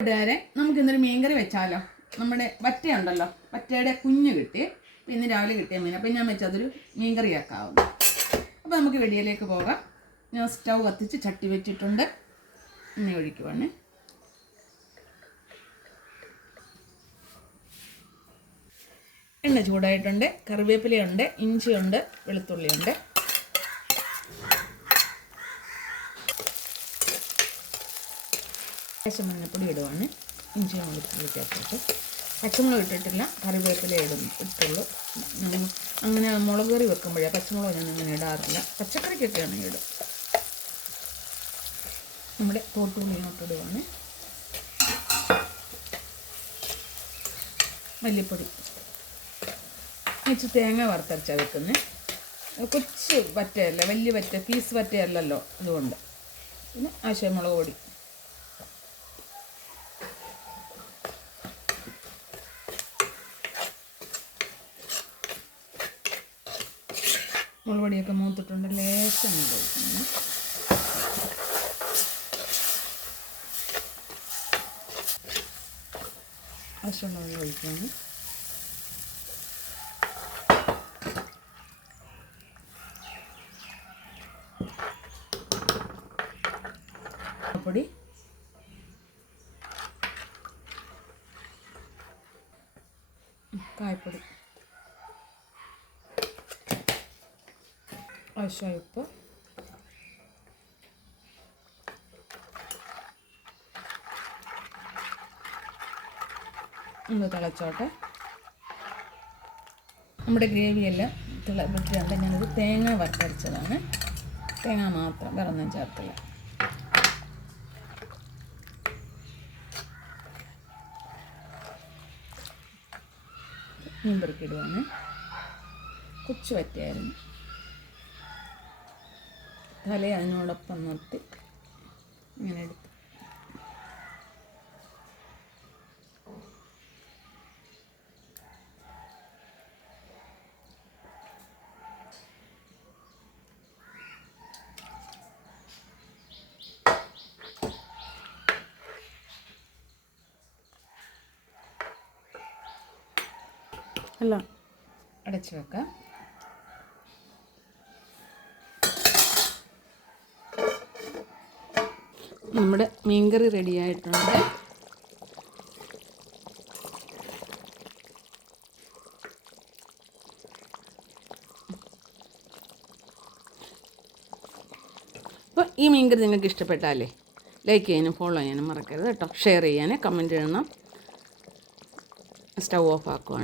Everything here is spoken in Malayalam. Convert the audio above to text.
കൂട്ടുകാരെ, നമുക്കിന്നൊരു മീൻകറി വെച്ചാലോ. നമ്മുടെ വറ്റയുണ്ടല്ലോ, വറ്റയുടെ കുഞ്ഞ് കിട്ടി. ഇന്ന് രാവിലെ കിട്ടിയ മീൻ. അപ്പം ഞാൻ വെച്ചതൊരു മീൻകറി ആക്കാവുന്നു. അപ്പോൾ നമുക്ക് വെടിയിലേക്ക് പോകാം. ഞാൻ സ്റ്റൗ കത്തിച്ച് ചട്ടി വെച്ചിട്ടുണ്ട്. എണ്ണ ഒഴിക്കുവാണ്. എണ്ണ ചൂടായിട്ടുണ്ട്. കറിവേപ്പിലയുണ്ട്, ഇഞ്ചിയുണ്ട്, വെളുത്തുള്ളിയുണ്ട്. മഞ്ഞപ്പൊടി ഇടുവാണ്. ഇഞ്ചിയും വെളുത്തുള്ളി ചേർത്തിട്ട് പച്ചമുളക് ഇട്ടിട്ടില്ല, കറിവേപ്പില ഇട്ടുള്ളൂ. അങ്ങനെ മുളക് കറി വെക്കുമ്പോഴേ പച്ചമുളക് ഞാൻ അങ്ങനെ ഇടാറില്ല. പച്ചക്കറിക്കൊക്കെയാണ് ഇടും. നമ്മുടെ തോട്ടുള്ളി ഇടുവാണ്. മല്ലിപ്പൊടി. ഇച്ചിരി തേങ്ങ വറുത്തരച്ചാണ് വെക്കുന്നത്. കൊച്ചു വറ്റയല്ല, വലിയ വറ്റ, പീസ് വറ്റയല്ലല്ലോ, അതുകൊണ്ട്. പിന്നെ ആവശ്യം മുളക് പൊടി. മുളക് പൊടിയൊക്കെ മൂത്തിട്ടുണ്ട്. ലേശം ഒഴിക്കുന്നു. ആവശ്യമുള്ള വെള്ളം ഒഴിക്കുന്നു. പൊടി, കായപ്പൊടി, ആവശ്യമായ ഉപ്പ്, ഒന്ന് തിളച്ചോട്ടെ. നമ്മുടെ ഗ്രേവിയെല്ലാം തിളപ്പിച്ചുകൊണ്ട് ഞാനത് തേങ്ങ വറുത്തരച്ചതാണ്. തേങ്ങ മാത്രം, വേറെ ഒന്നും ചേർത്തില്ല. മീൻ പെറുക്കിയിടുവാണ്. കൊച്ചു വറ്റയായിരുന്നു. തല അതിനോടൊപ്പം നിർത്തി ഇങ്ങനെ എടുത്ത് എല്ലാം അടച്ചു വെക്കാം. നമ്മുടെ മീൻകറി റെഡിയായിട്ടുണ്ട്. അപ്പോൾ ഈ മീൻകറി നിങ്ങൾക്ക് ഇഷ്ടപ്പെട്ടാലേ ലൈക്ക് ചെയ്യാനും ഫോളോ ചെയ്യാനും മറക്കരുത് കേട്ടോ. ഷെയർ ചെയ്യാനും കമൻറ്റ് ചെയ്യണം. Stove off ആക്കുവാണ്.